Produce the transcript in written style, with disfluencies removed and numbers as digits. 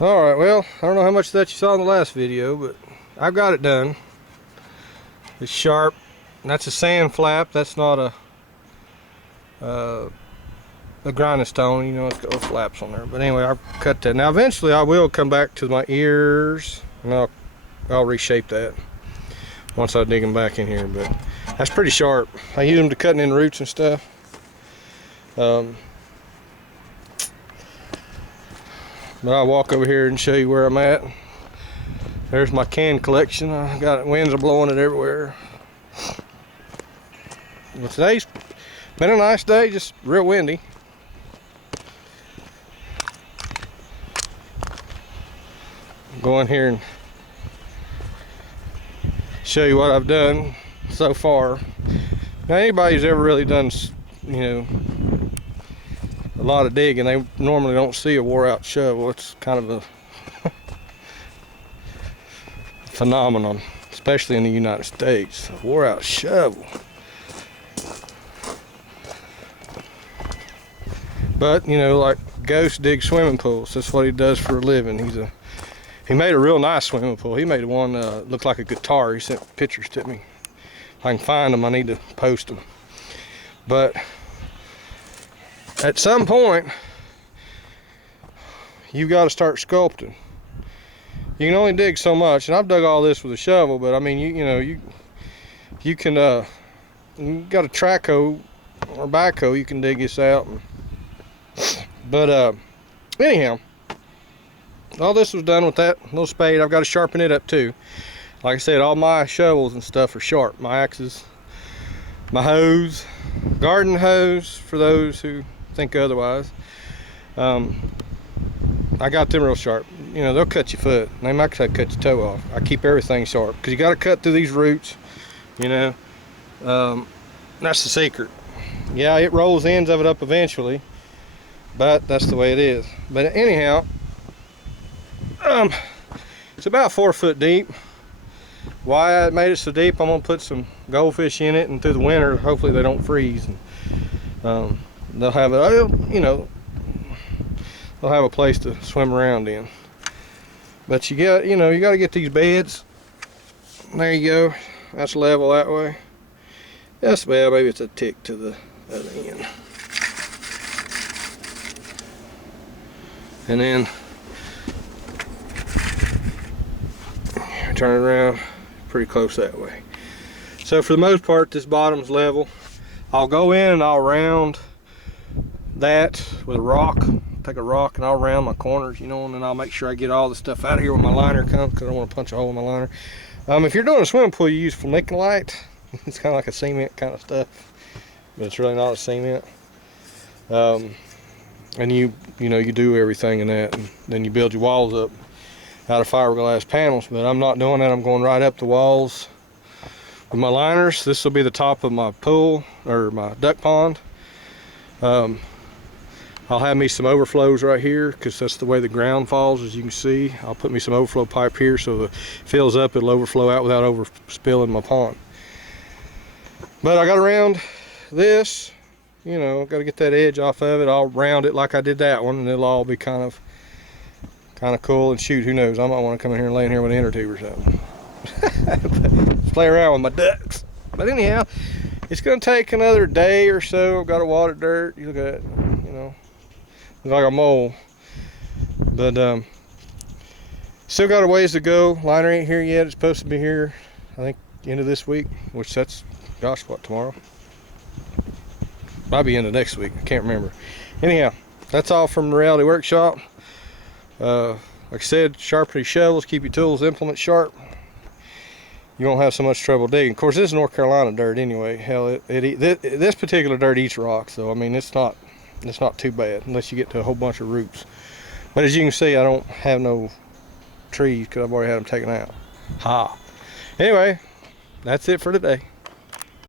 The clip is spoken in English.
Alright, well, I don't know how much of that you saw in the last video, but I've got it done. It's sharp. That's a sand flap. That's not a grinding stone. You know, it's got little flaps on there. But anyway, I've cut that. Now eventually I will come back to my ears and I'll reshape that once I dig them back in here. But that's pretty sharp. I use them to cutting in roots and stuff. But I'll walk over here and show you where I'm at. There's my can collection. I got it, winds are blowing it everywhere. Well, today's been a nice day, just real windy. Go in here and show you what I've done so far. Now, anybody who's ever really done, you know, a lot of digging, they normally don't see a wore out shovel. It's kind of a phenomenon, especially in the United States. A wore out shovel. But you know, like Ghost digs swimming pools. That's what he does for a living. He made a real nice swimming pool. He made one look like a guitar. He sent pictures to me. If I can find them, I need to post them. But at some point, you've got to start sculpting. You can only dig so much, and I've dug all this with a shovel. But I mean, you can you got a track hoe or backhoe, you can dig this out. But anyhow, all this was done with that little spade. I've got to sharpen it up too. Like I said, all my shovels and stuff are sharp. My axes, my hose, garden hose for those who think otherwise. I got them real sharp. You know, they'll cut your foot. They might cut your toe off. I keep everything sharp because you got to cut through these roots. You know, that's the secret. Yeah, it rolls the ends of it up eventually, but that's the way it is. But anyhow, it's about 4 foot deep. Why I made it so deep, I'm gonna put some goldfish in it, and through the winter, hopefully they don't freeze. And they'll have it, you know, they'll have a place to swim around in. But you got to get these beds. There you go. That's level that way. That's bad. Maybe it's a tick to the other end. And then turn it around pretty close that way. So for the most part, this bottom's level. I'll go in and I'll round that with a rock. Take a rock and I'll round my corners, you know, and then I'll make sure I get all the stuff out of here when my liner comes, because I don't want to punch a hole in my liner. If you're doing a swimming pool, you use vermiculite. It's kind of like a cement kind of stuff, but it's really not a cement. And you do everything in that, and then you build your walls up out of fiberglass panels. But I'm not doing that. I'm going right up the walls with my liners. This will be the top of my pool or my duck pond. I'll have me some overflows right here because that's the way the ground falls, as you can see. I'll put me some overflow pipe here so if it fills up, it'll overflow out without overspilling my pond. But I got to round this, you know, got to get that edge off of it. I'll round it like I did that one, and it'll all be kind of cool. And shoot, who knows, I might want to come in here and lay in here with an inner tube or something. Play around with my ducks. But anyhow, it's going to take another day or so. I've got to water dirt. You look at it, you know, looks like a mole. But still got a ways to go. Liner ain't here yet. It's supposed to be here, I think, end of this week, which that's, gosh, what, tomorrow? Might be end of next week. I can't remember. Anyhow, that's all from the Reality Workshop. Like I said, sharpen your shovels, keep your tools, implements sharp. You won't have so much trouble digging. Of course, this is North Carolina dirt anyway. Hell, this particular dirt eats rocks, so I mean, it's not too bad unless you get to a whole bunch of roots. But as you can see, I don't have no trees because I've already had them taken out. Ha. Anyway, that's it for today.